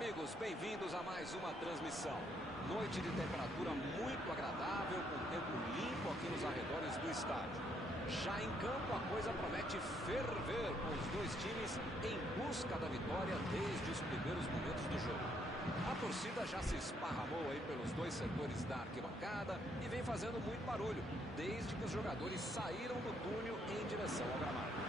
amigos, bem-vindos a mais uma transmissão. Noite de temperatura muito agradável, com tempo limpo aqui nos arredores do estádio. Já em campo a coisa promete ferver, com os dois times em busca da vitória desde os primeiros momentos do jogo. A torcida já se esparramou aí pelos dois setores da arquibancada e vem fazendo muito barulho, desde que os jogadores saíram do túnel em direção ao gramado.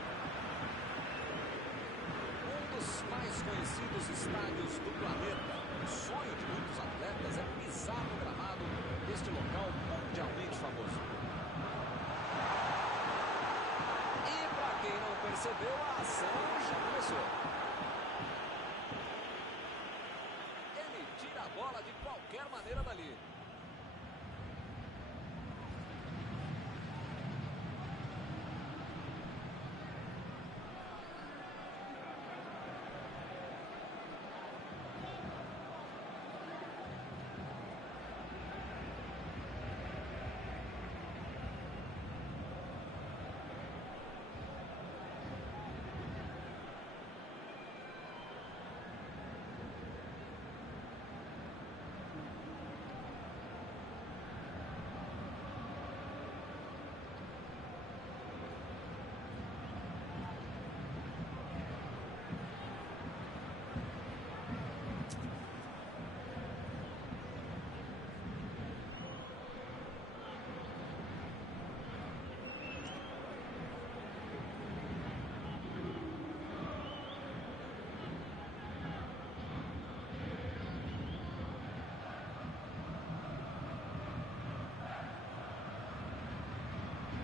Um dos mais conhecidos estádios do planeta. O sonho de muitos atletas é pisar no gramado deste local mundialmente famoso. E para quem não percebeu, a ação já começou. Ele tira a bola de qualquer maneira dali.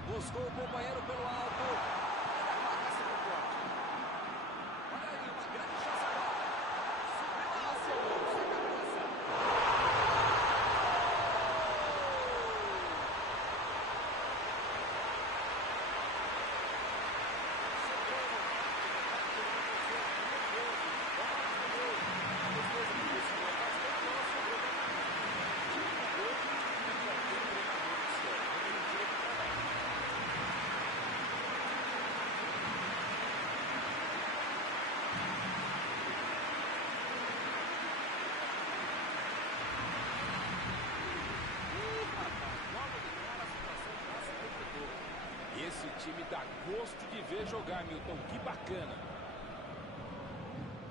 Buscou o companheiro pelo alto. Ele aparece no corte. Olha aí, uma grande chance agora. Subiu a ação. Olha a cabeça. Esse time dá gosto de ver jogar, Milton. Que bacana.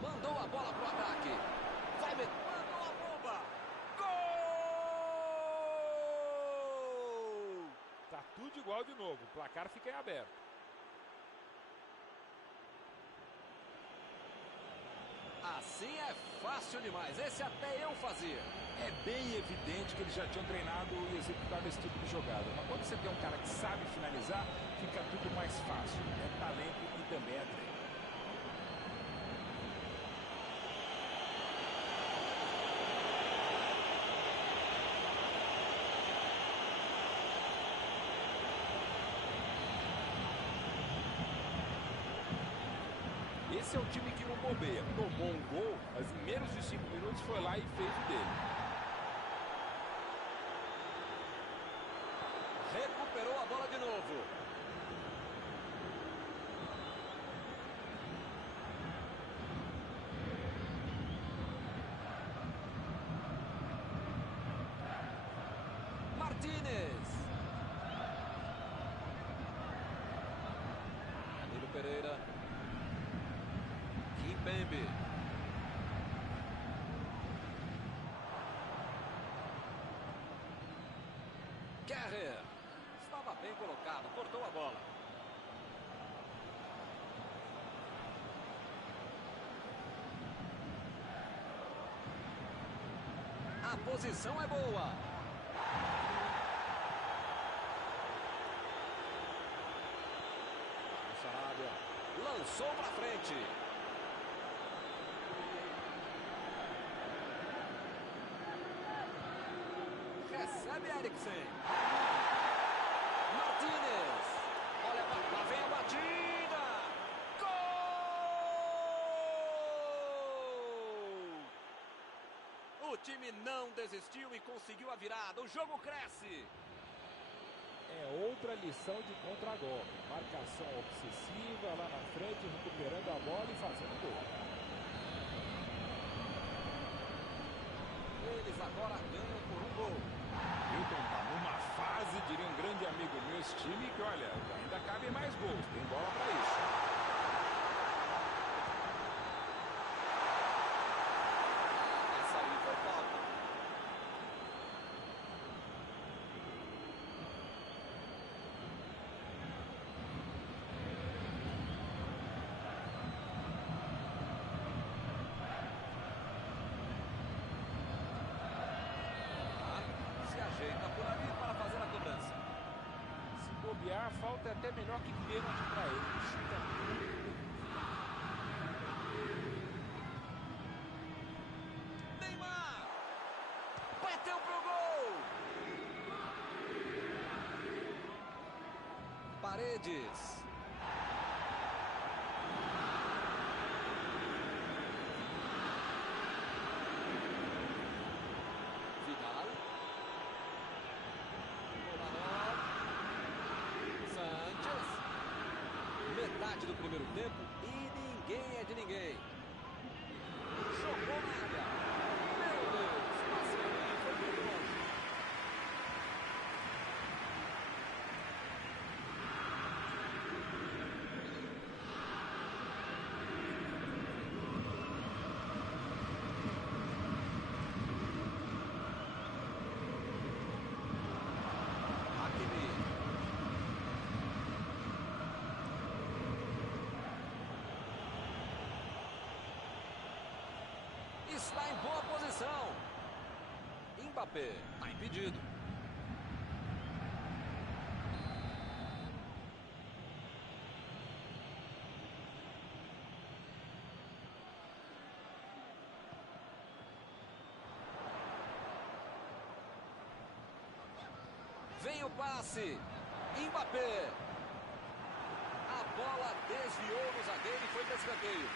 Mandou a bola pro ataque. Vai meter. Mandou a bomba. Gol! Tá tudo igual de novo. O placar fica em aberto. Assim é fácil demais. Esse até eu fazia. É bem evidente que eles já tinham treinado e executado esse tipo de jogada. Mas quando você tem um cara que sabe finalizar, fica tudo mais fácil. É talento e também é treino. Esse é o time que não bobeia. Tomou um gol, mas em menos de 5 minutos foi lá e fez o dele. Recuperou a bola de novo. Martínez. Danilo Pereira. Kimpembe. Guerreiro. Estava bem colocado, cortou a bola. A posição é boa. Sarabia lançou para frente. Recebe Eriksen. Martínez. Olha, lá vem a batida. Gol! O time não desistiu e conseguiu a virada. O jogo cresce. É outra lição de contra-golpe. Marcação obsessiva lá na frente, recuperando a bola e fazendo gol. Eles agora ganham por um gol. Hilton tá numa fase, diria um grande amigo meu, esse time, que olha, ainda cabem mais gols, tem bola para isso. Essa aí foi falta. Se ajeita por ali para fazer a cobrança. Se bobear, a falta é até melhor que pênalti para ele. Ele chuta muito bem. Neymar! Bateu pro gol! Paredes. Vidal. Kolarov. Sanches. Metade do primeiro tempo e ninguém é de ninguém. Jogou na área. Meu Deus, passeio foi muito longe. Hakimi. Está em boa posição. Mbappé está impedido. Vem o passe. Mbappé. A bola desviou no zagueiro e foi para escanteio.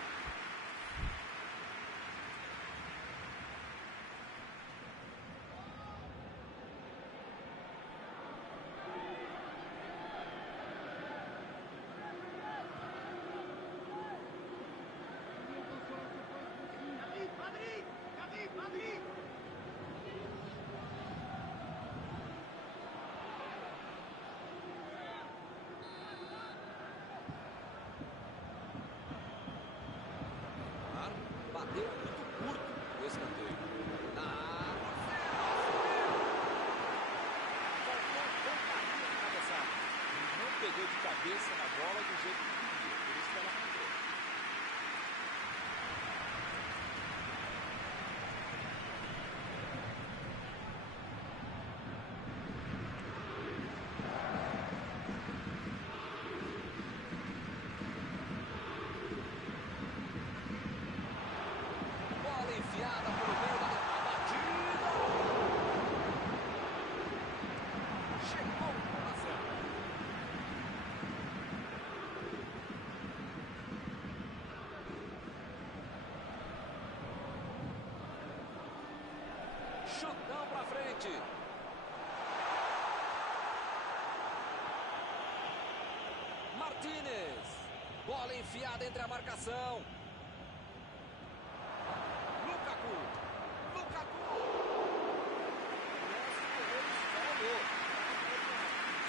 Bateu muito curto o escanteio. Faltou um bom caminho na cabeçada. Ele não pegou de cabeça na bola do jeito que queria. Por isso que ela não entrou. Bola enfiada pelo meio da batida. Chegou na certa. Chutão pra frente. Martínez. Bola enfiada entre a marcação. Lukaku.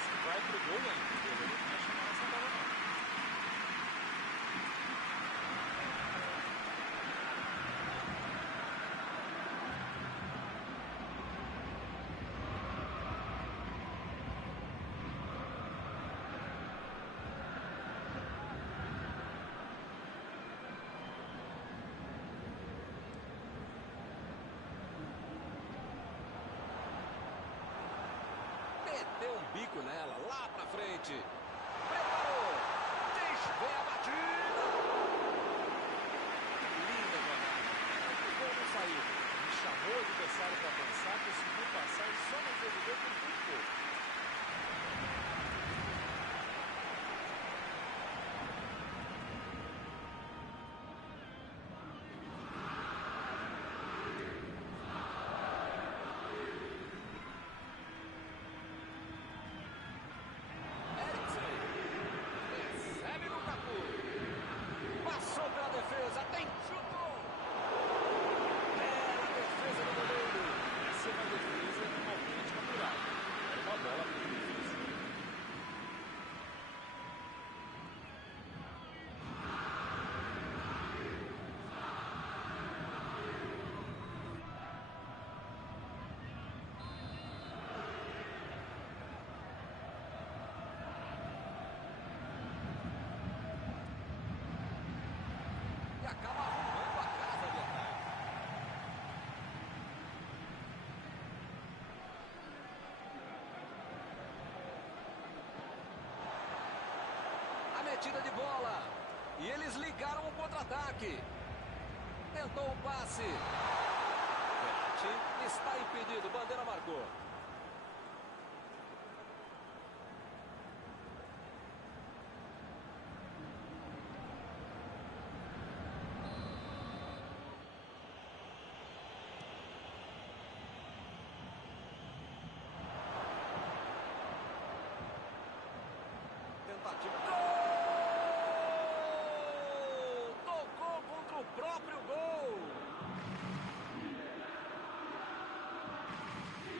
Se vai pro gol ainda, ele não vai chamar essa bola não. Meteu um bico nela, lá pra frente. Preparou. Deixa, vem a batida. Linda jogada. O gol não saiu. Ele chamou o adversário para avançar, conseguiu passar e só não fez o gol por muito pouco. Passou pela defesa, tem chutou. Bela defesa do goleiro. batida de bola. E eles ligaram o contra-ataque. Tentou o passe. Verratti está impedido. Bandeira marcou. Tentativa. Gol! Tocou contra o próprio gol.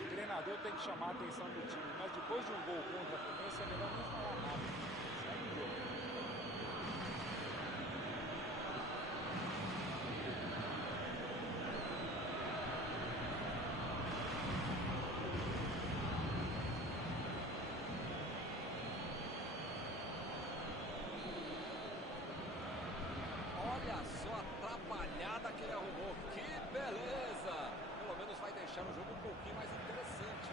O treinador tem que chamar a atenção do time, mas depois de um gol contra a Fluminense é melhor nem falar nada. Segue o jogo. Olha só a atrapalhada que ele arrumou. Que beleza! Pelo menos vai deixar o jogo um pouquinho mais interessante.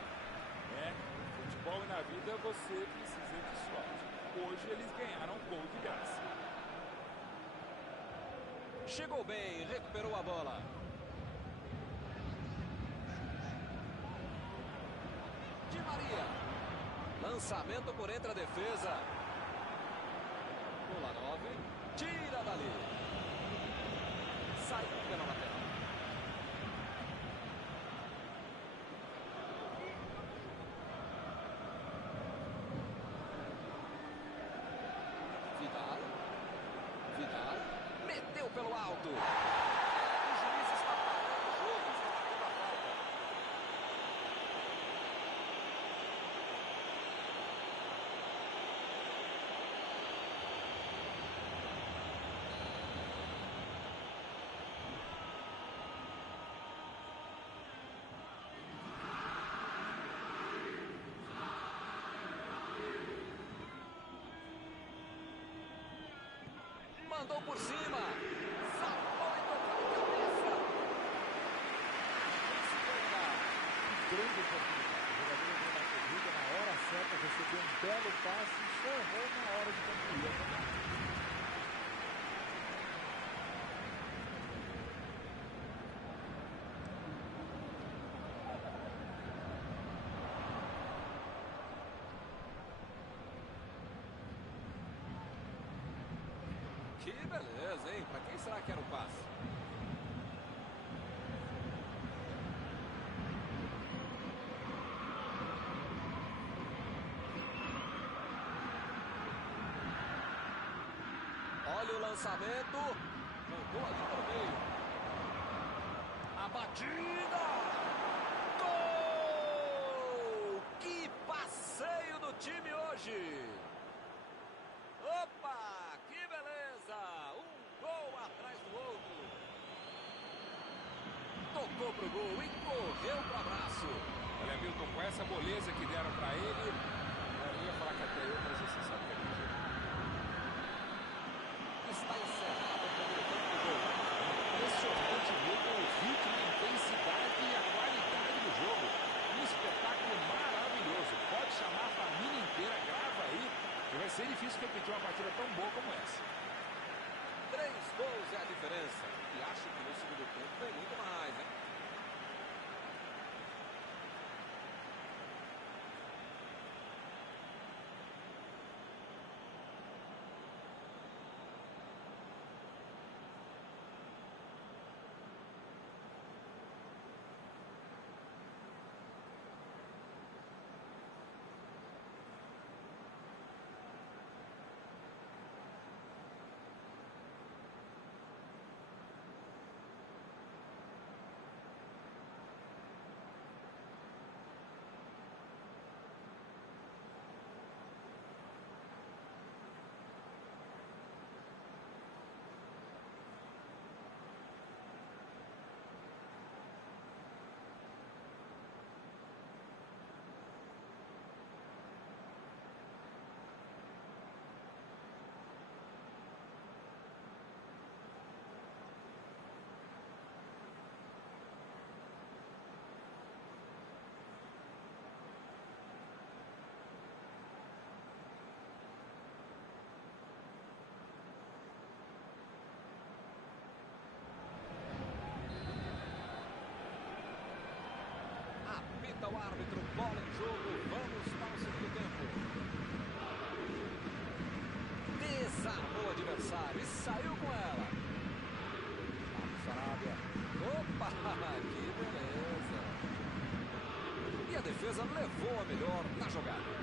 É, no futebol e na vida você precisa de sorte. Hoje eles ganharam um gol de graça. Chegou bem, recuperou a bola. Di Maria. Lançamento por entre a defesa. Ulanov. Tira dali. Saiu pela lateral. Vidal. Meteu pelo alto. O juiz está parando o jogo. Está batendo a falta. Mandou por cima. Salvou e tocou de cabeça. Grande oportunidade. O jogador entrou na corrida na hora certa, recebeu um belo passe e só errou na hora de concluir a jogada. Que beleza, hein? Para quem será que era o passe? Olha o lançamento. Mandou ali para o meio. A batida. Gol! Que passeio do time hoje. Opa! Que beleza! Um gol atrás do outro. Tocou pro gol e correu pro abraço. Olha, Milton, com essa moleza que deram para ele, eu ia falar que até eu, mas você sabe que é do jeito. Está encerrado o primeiro tempo do jogo. Impressionante, Milton, o ritmo, a intensidade e a qualidade do jogo. Um espetáculo maravilhoso. Pode chamar a família inteira, grava aí, que vai ser difícil repetir uma partida tão boa como essa. 3 gols é a diferença. E acho que no segundo tempo vem muito mais, hein? voa melhor na jogada.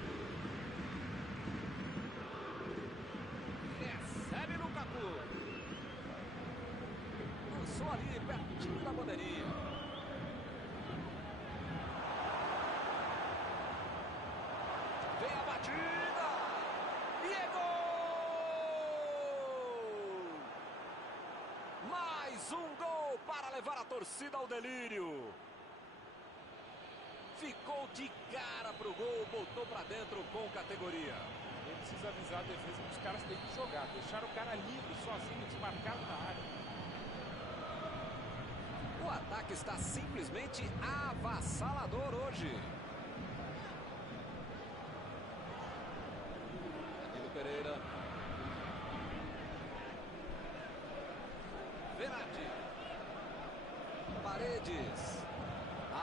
Recebe Lukaku. Lançou ali, pertinho da bandeirinha. Vem a batida. E é gol! Mais um gol para levar a torcida ao delírio. Ficou de cara pro gol, botou para dentro com categoria. Ele precisa avisar a defesa que os caras têm que jogar. Deixar o cara livre, sozinho, desmarcado na área. O ataque está simplesmente avassalador hoje. Danilo Pereira. Verratti. Paredes.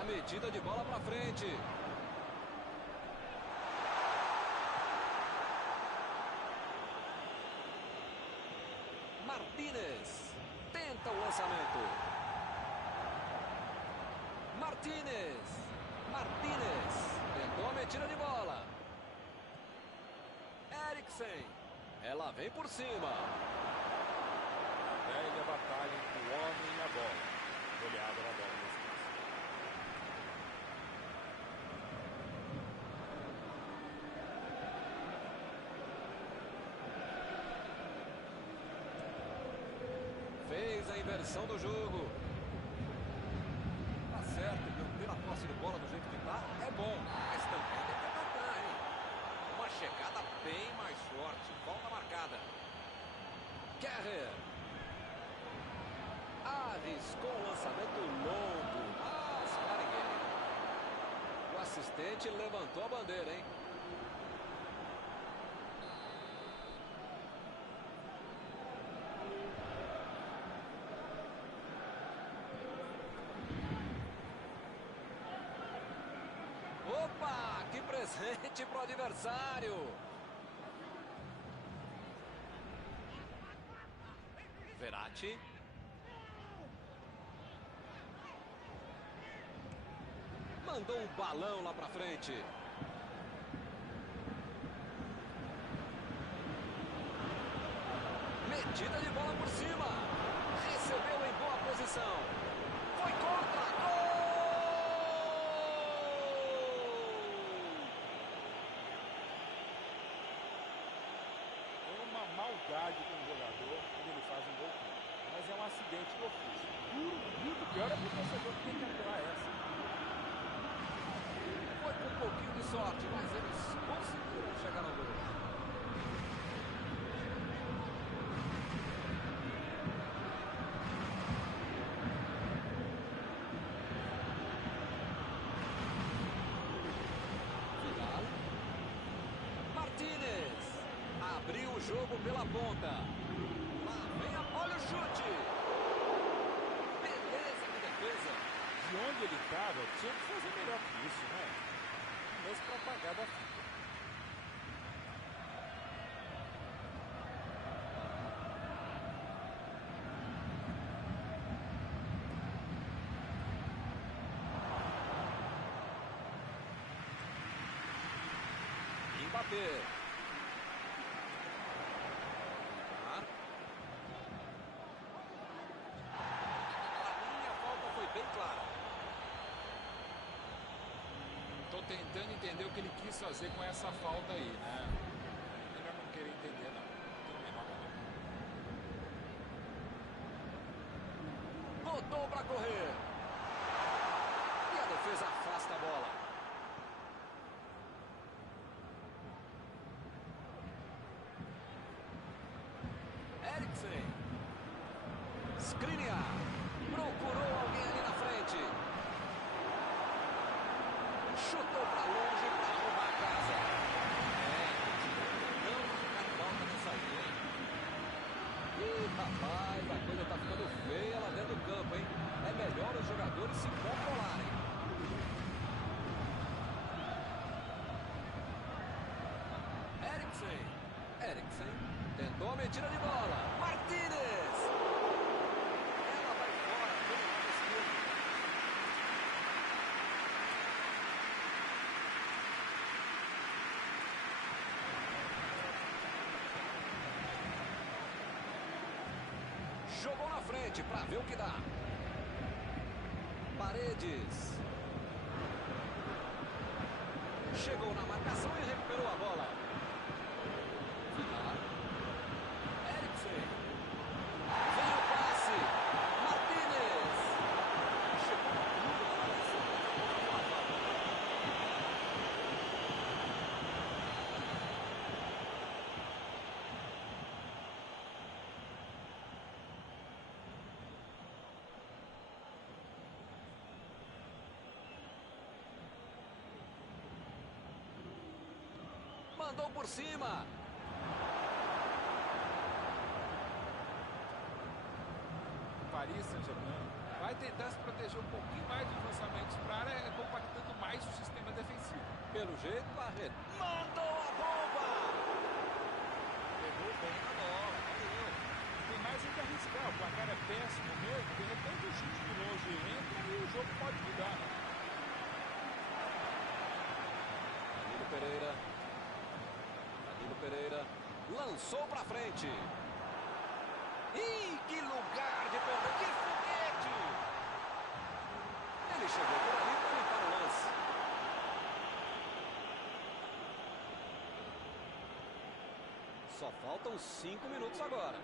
A metida de bola para frente. Martínez tenta o lançamento. Martínez tentou a metida de bola. Eriksen. Ela vem por cima. A velha batalha entre o homem e a bola. Goleada na bola nesse caso. Fez a inversão do jogo. Tá certo, manter a posse de bola do jeito que tá é bom, mas também tem que atacar, hein? Uma chegada bem mais forte, falta marcada. Kerrer. Arriscou um lançamento longo, mas para ninguém. O assistente levantou a bandeira, hein? Opa, que presente pro adversário. Verratti. Mandou um balão lá pra frente. Metida de bola por cima. Recebeu em boa posição. Foi contra. Gol! Maldade com o jogador quando ele faz um gol, mas é um acidente do ofício. Muito pior é pro torcedor que tem que apurar essa. Foi com um pouquinho de sorte, mas eles conseguiram chegar ao gol. Vidal. Martínez. Abriu o jogo pela ponta. Lá vem a... Olha o chute. Beleza de defesa. De onde ele estava, tinha que fazer melhor que isso, né? Mesmo para pagar da fita. Mbappé. Estou tentando entender o que ele quis fazer com essa falta aí, né? Melhor não querer entender, não. Tem o menor problema. Botou para correr. E a defesa afasta a bola. Eriksen. Skriniar. Procurou alguém ali na frente. Chutou para longe para arrumar a casa. Não ficar falta nessa aí, hein? Ih, rapaz, a coisa tá ficando feia lá dentro do campo, hein? É melhor os jogadores se controlarem. Eriksen tentou a metida de bola. Martínez. Ela vai fora pelo lado esquerdo. Jogou na frente para ver o que dá. Paredes. Chegou na marcação e recuperou a bola. Vidal. Eriksen. Vem o passe. Martínez. Chegou na mandou por cima. Paris Saint-Germain vai tentar se proteger um pouquinho mais dos lançamentos para a área, compactando mais o sistema defensivo. Pelo jeito, a rede mandou a bomba. Pegou bem na bola. Tem mais ainda arriscar, o placar é péssimo mesmo, de repente o chute de longe entra e o jogo pode mudar. Danilo Pereira. Danilo Pereira lançou pra frente. Ih, que lugar de perder, que foguete! Ele chegou por ali para limpar o lance. Só faltam 5 minutos agora.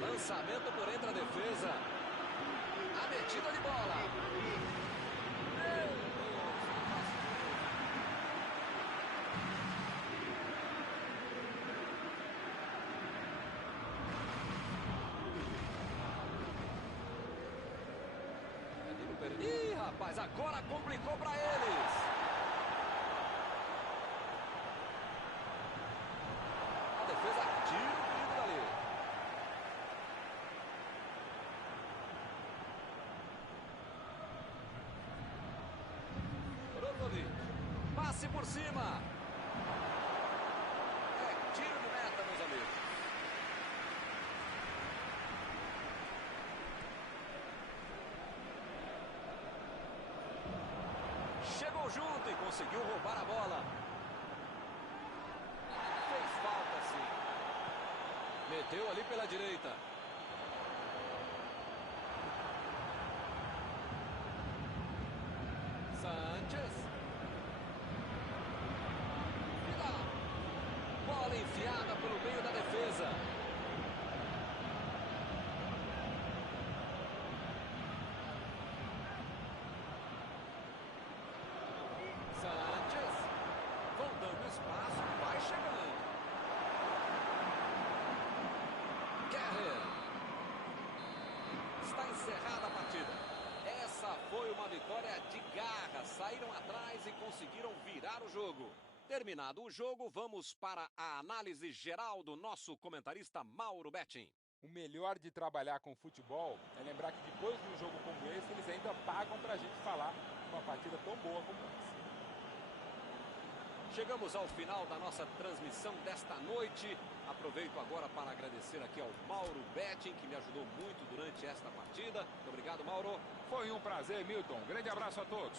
Lançamento por entre a defesa. A metida de bola. Ih, rapaz, agora complicou para eles. A defesa tira o perigo dali. Brozovic. Passe por cima. É tiro de meta, meus amigos. Chegou junto e conseguiu roubar a bola. Fez falta, sim. Meteu ali pela direita. Sanchez. Vidal. Bola enfiada pelo meio da defesa. Sanchez. Vão dando espaço, vai chegando. Guerreiro. Está encerrada a partida. Essa foi uma vitória de garra. Saíram atrás e conseguiram virar o jogo. Terminado o jogo, vamos para a análise geral do nosso comentarista Mauro Betting. O melhor de trabalhar com futebol é lembrar que depois de um jogo como esse, eles ainda pagam para a gente falar uma partida tão boa como essa. Chegamos ao final da nossa transmissão desta noite. Aproveito agora para agradecer aqui ao Mauro Betting, que me ajudou muito durante esta partida. Muito obrigado, Mauro. Foi um prazer, Milton. Grande abraço a todos.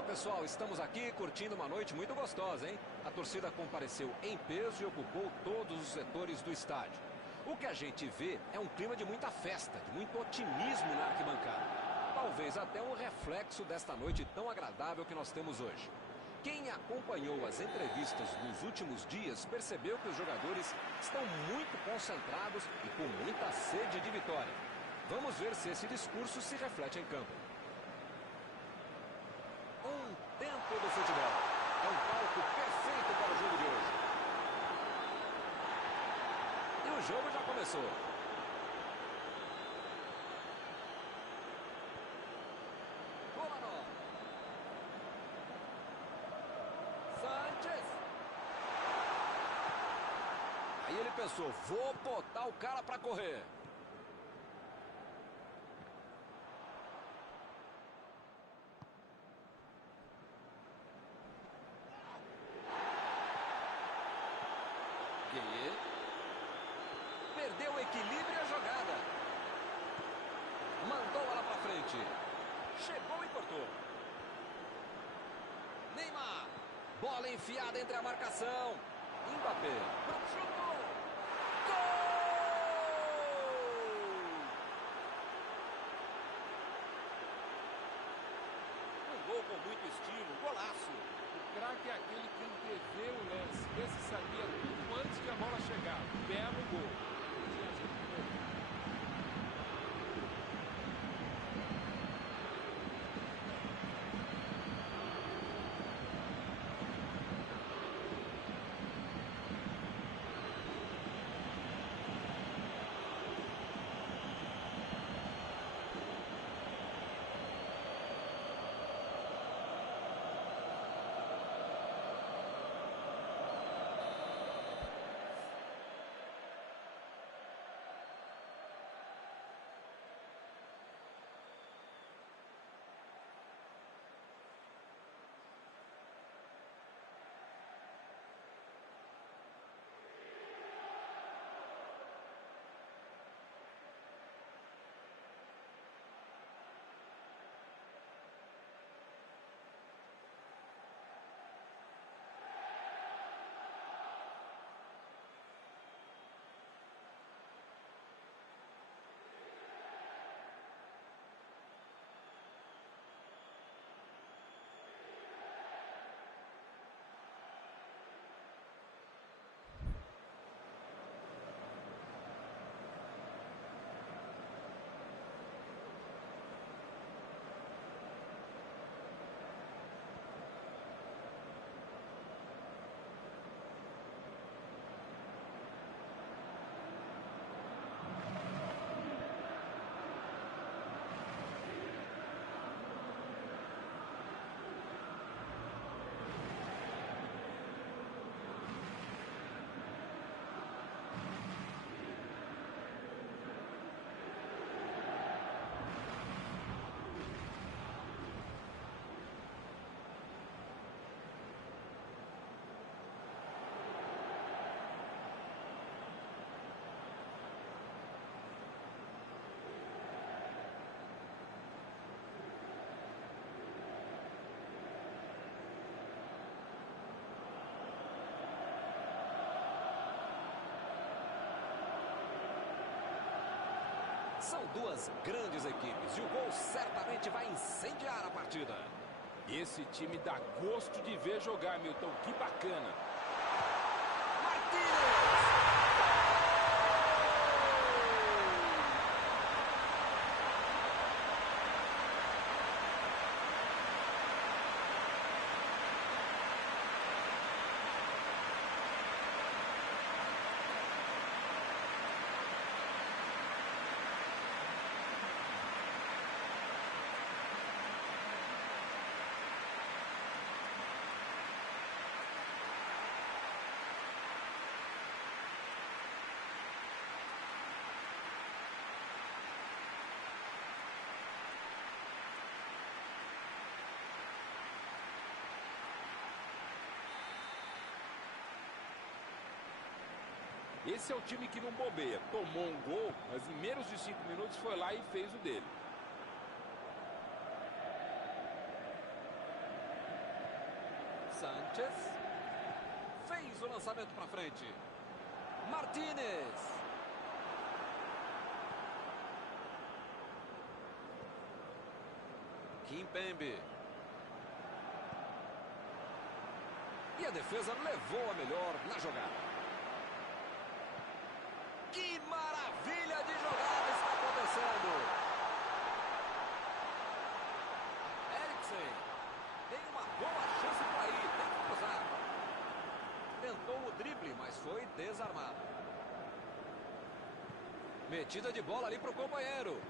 Fala pessoal, estamos aqui curtindo uma noite muito gostosa, hein? A torcida compareceu em peso e ocupou todos os setores do estádio. O que a gente vê é um clima de muita festa, de muito otimismo na arquibancada. Talvez até um reflexo desta noite tão agradável que nós temos hoje. Quem acompanhou as entrevistas nos últimos dias percebeu que os jogadores estão muito concentrados e com muita sede de vitória. Vamos ver se esse discurso se reflete em campo. Um tempo do futebol. É um palco perfeito para o jogo de hoje. E o jogo já começou. Romanov. Sanchez. Aí ele pensou, vou botar o cara para correr. Perdeu o equilíbrio e a jogada. Mandou ela para frente. Chegou e cortou. Neymar. Bola enfiada entre a marcação. Mbappé. Chutou. Gol! Um gol com muito estilo. Golaço. O craque é aquele que antevê o lance. Esse sabia tudo antes de a bola chegar. Belo gol. São duas grandes equipes e o gol certamente vai incendiar a partida. Esse time dá gosto de ver jogar, Milton. Que bacana. Martínez! Esse é o time que não bobeia. Tomou um gol, mas em menos de 5 minutos foi lá e fez o dele. Sanchez. Fez o lançamento para frente. Martínez. Kimpembe. E a defesa levou a melhor na jogada. Que maravilha de jogada está acontecendo! Eriksen tem uma boa chance para ir, tem que cruzar. Tentou o drible, mas foi desarmado. Metida de bola ali para o companheiro.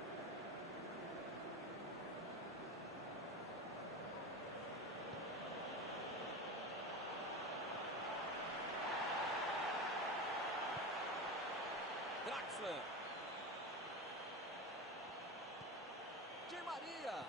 Draxler. Di Maria.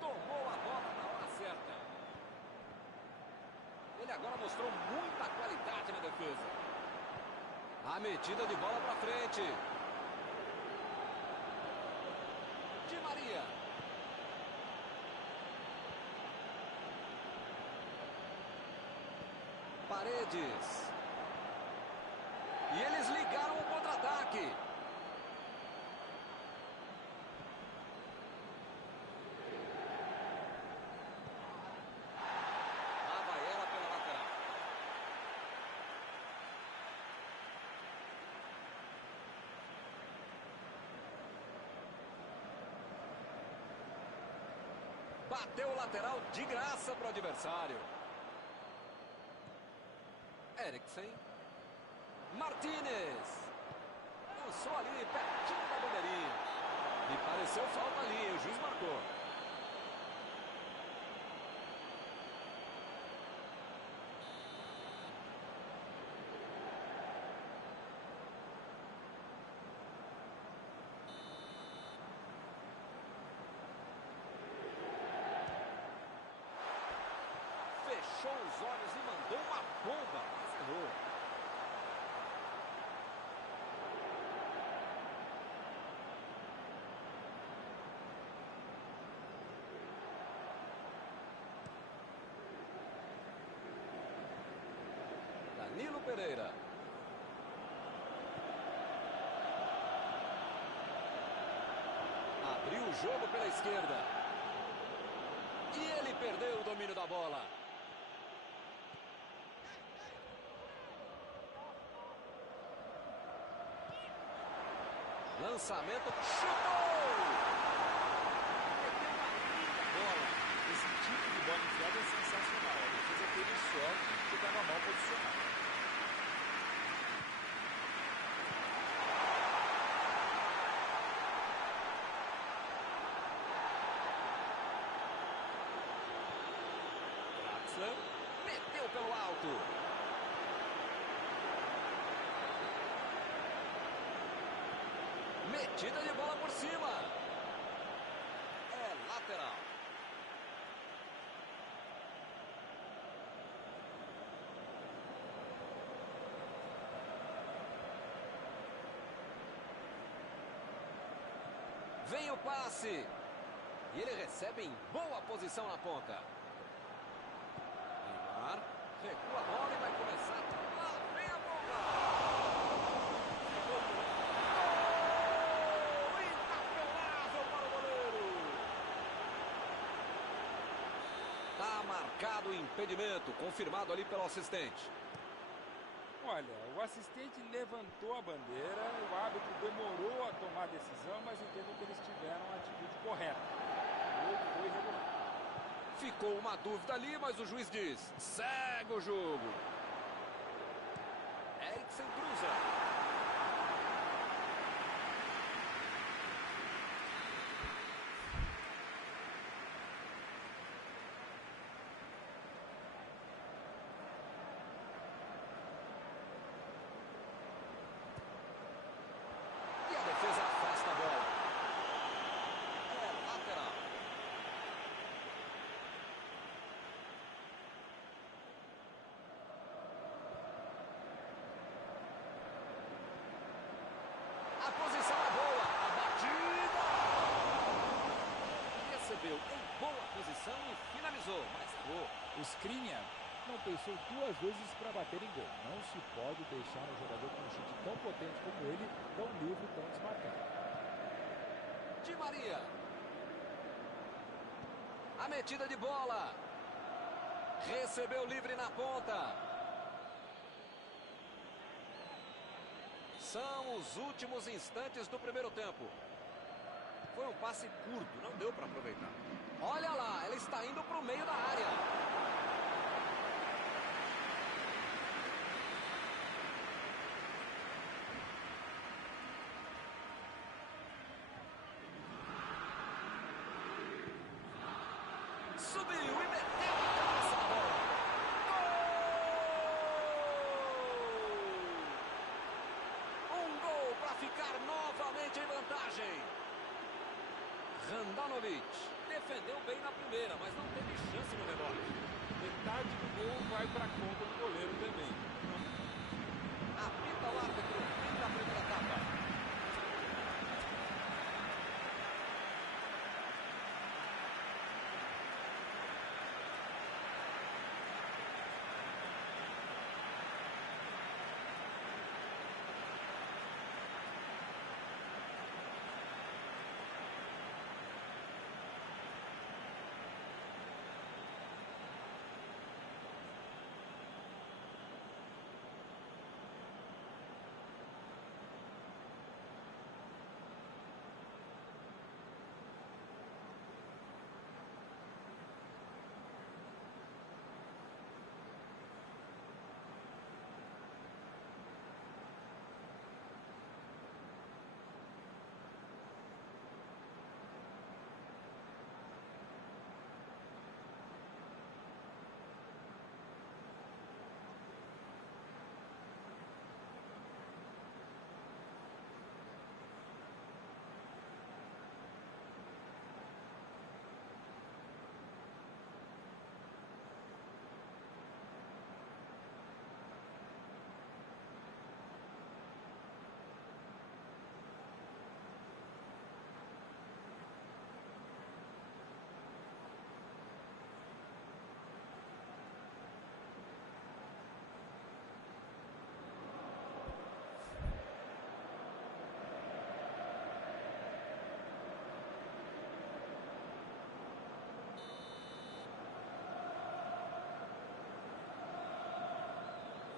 Tomou a bola na hora certa. Ele agora mostrou muita qualidade na defesa. A metida de bola para frente. Di Maria. Paredes. E eles ligaram o contra-ataque. Lá vai ela pela lateral. Bateu o lateral de graça para o adversário. Eriksen. Martínez. Lançou ali pertinho da bandeirinha. E pareceu falta ali, o juiz marcou. Fechou os olhos e mandou uma bomba, mas errou. Danilo Pereira. Abriu o jogo pela esquerda. E ele perdeu o domínio da bola. Lançamento, chutou! Meteu uma linda bola. Esse tipo de bola enfiada é sensacional. A defesa teve sorte de estava mal posicionado. Draxler meteu pelo alto. Metida de bola por cima. É lateral. Vem o passe. E ele recebe em boa posição na ponta. Neymar recua a bola e vai começar. Lá vem a bomba. Tá marcado o impedimento, confirmado ali pelo assistente. Olha, o assistente levantou a bandeira, o árbitro demorou a tomar a decisão, mas entendo que eles tiveram a atitude correta. O jogo foi regular. Ficou uma dúvida ali, mas o juiz diz: segue o jogo. Eriksen cruza. Defesa afasta a bola. É lateral. em boa posição e finalizou, mas errou. O Skriniar não pensou duas vezes para bater em gol. Não se pode deixar um jogador com um chute tão potente como ele, tão livre, tão desmarcado. Di Maria. A metida de bola. Recebeu livre na ponta. São os últimos instantes do primeiro tempo. Foi um passe curto, não deu para aproveitar. Olha lá, ela está indo para o meio da área. Subiu e meteu a cabeça na bola. Gol! Um gol para ficar novamente em vantagem. Handanovic defendeu bem na primeira, mas não teve chance no rebote. Metade do gol vai para a conta do goleiro também. Apita o árbitro, fim da primeira etapa.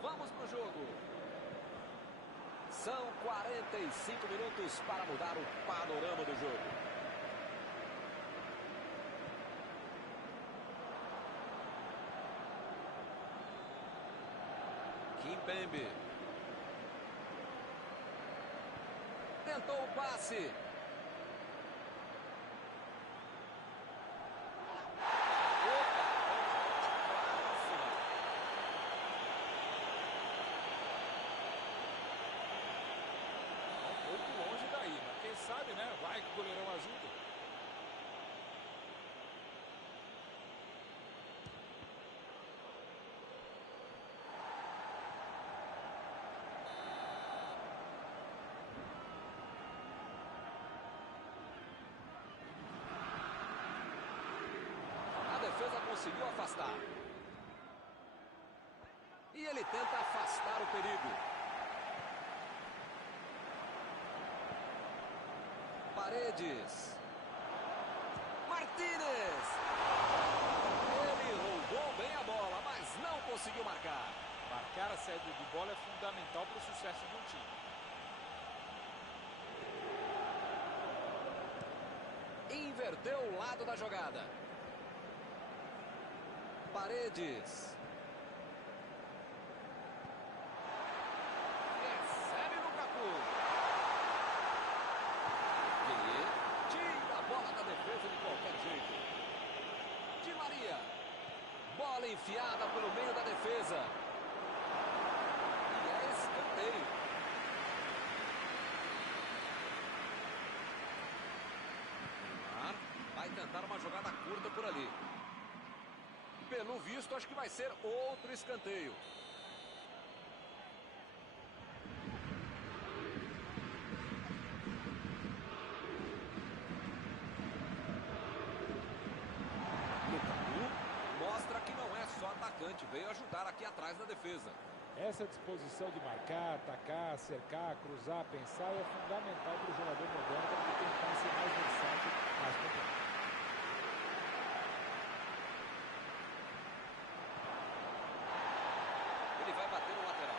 Vamos pro jogo. São 45 minutos para mudar o panorama do jogo. Kimpembe. Tentou o passe. Sabe, né? Vai que o goleirão ajuda. A defesa conseguiu afastar. E ele tenta afastar o perigo. Paredes. Martínez. Ele roubou bem a bola, mas não conseguiu marcar. Marcar a saída de bola é fundamental para o sucesso de um time. Inverteu o lado da jogada. Paredes. Recebe no Cafu. Defesa de qualquer jeito. Di Maria. Bola enfiada pelo meio da defesa. E é escanteio. Neymar vai tentar uma jogada curta por ali. Pelo visto, acho que vai ser outro escanteio. atacante veio ajudar aqui atrás na defesa. Essa disposição de marcar, atacar, cercar, cruzar, pensar é fundamental para o jogador moderno para ele tentar ser mais versátil, mais completo. Ele vai bater no lateral.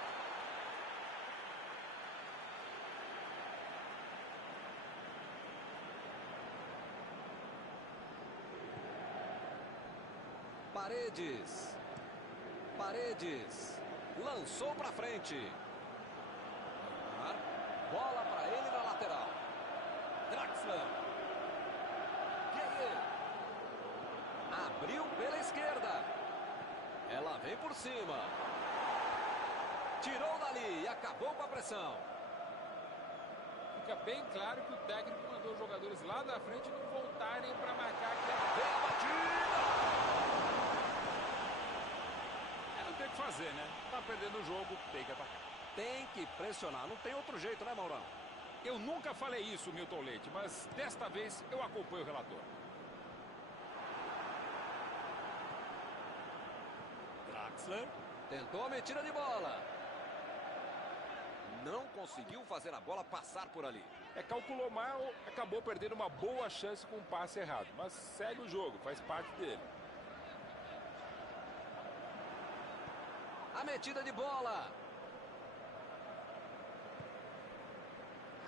Paredes. Paredes. Lançou para frente. Bola para ele na lateral. Draxler. Guerreiro. Abriu pela esquerda. Ela vem por cima. Tirou dali e acabou com a pressão. Fica bem claro que o técnico mandou os jogadores lá da frente não voltarem para marcar aqui. Vem a batida! Não tem o que fazer, né? Tá perdendo o jogo, tem que atacar. Tem que pressionar, não tem outro jeito, né, Maurão? Eu nunca falei isso, Milton Leite, mas desta vez eu acompanho o relator. Draxler tentou a metida de bola. Não conseguiu fazer a bola passar por ali. Calculou mal, acabou perdendo uma boa chance com um passe errado. Mas segue o jogo, faz parte dele. A metida de bola.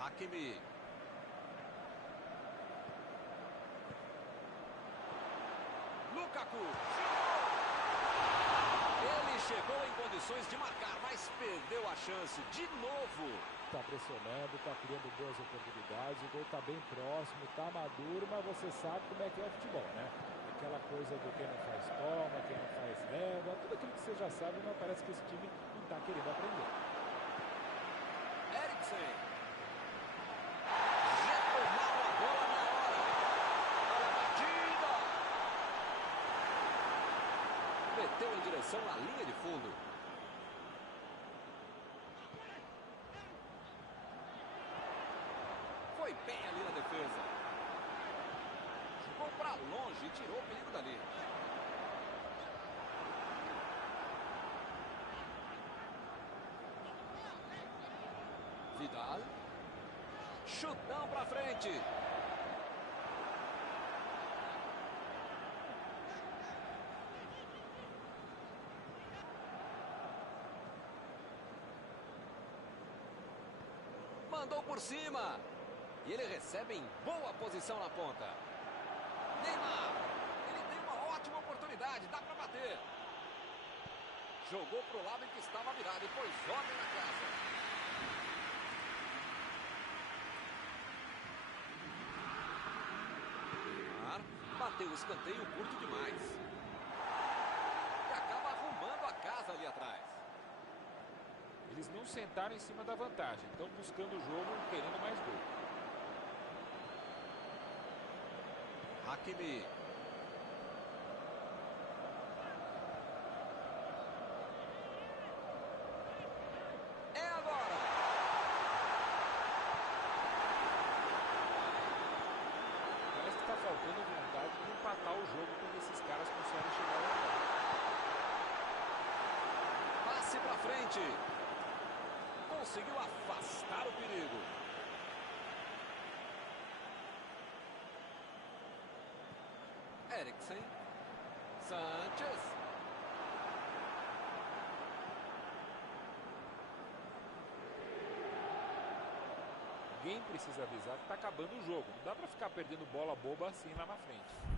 Hakimi. Lukaku. Ele chegou em condições de marcar, mas perdeu a chance de novo. Tá pressionando, tá criando boas oportunidades, o gol tá bem próximo, tá maduro, mas você sabe como é que é o futebol, né? Aquela coisa do quem não faz toma, quem não faz leva, tudo aquilo que você já sabe, mas parece que esse time não tá querendo aprender. Eriksen. Retomaram a bola na hora. Olha a batida. Meteu em direção à linha de fundo. Foi bem ali na defesa. Jogou para longe e tirou o perigo dali. Vidal. Chutão para frente. Mandou por cima. E ele recebe em boa posição na ponta. Neymar. Ele tem uma ótima oportunidade. Dá para bater. Jogou para o lado em que estava virado e pôs ordem na casa. Neymar bateu o escanteio curto demais. E acaba arrumando a casa ali atrás. Eles não sentaram em cima da vantagem, estão buscando o jogo, querendo mais gol. Hakimi. É agora. Parece que está faltando vontade de empatar o jogo quando esses caras conseguem chegar lá. Passe para frente. Conseguiu afastar o perigo. Eriksen. Sanchez. Alguém precisa avisar que está acabando o jogo. Não dá para ficar perdendo bola boba assim lá na frente.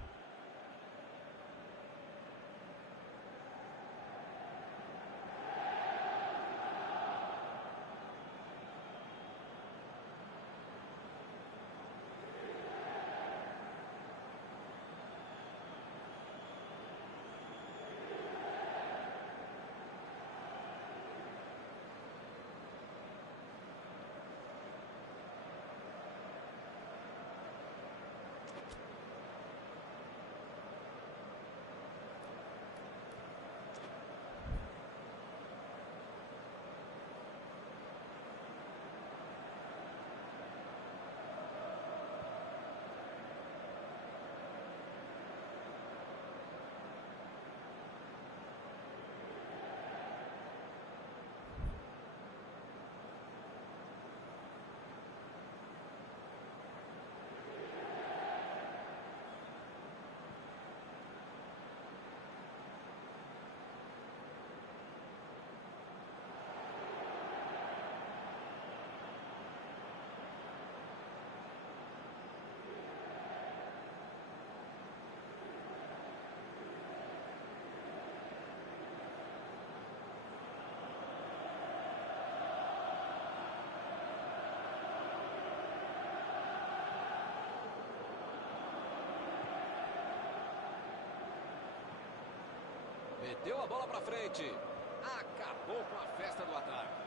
Meteu a bola para frente. Acabou com a festa do ataque.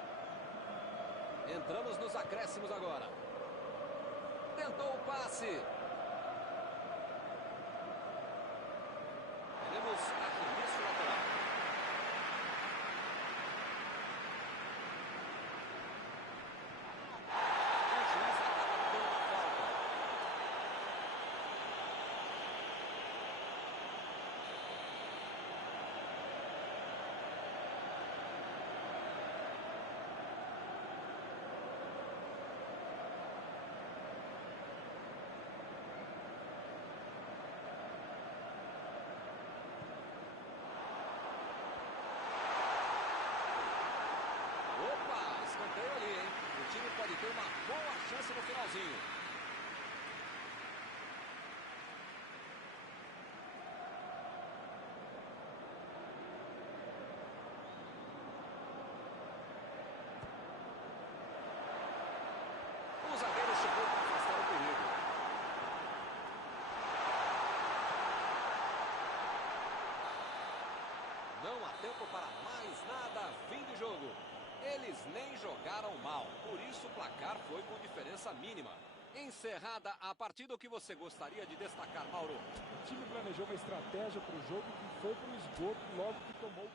Entramos nos acréscimos agora. Tentou o passe. Teremos arremesso lateral. O juiz acaba dando a falta. Escanteio ali, hein? O time pode ter uma boa chance no finalzinho. O zagueiro chegou para afastar o perigo. Não há tempo para mais nada. Fim de jogo. Eles nem jogaram mal, por isso o placar foi com diferença mínima. Encerrada a partida, o que você gostaria de destacar, Mauro? O time planejou uma estratégia para o jogo que foi para o esgoto logo que tomou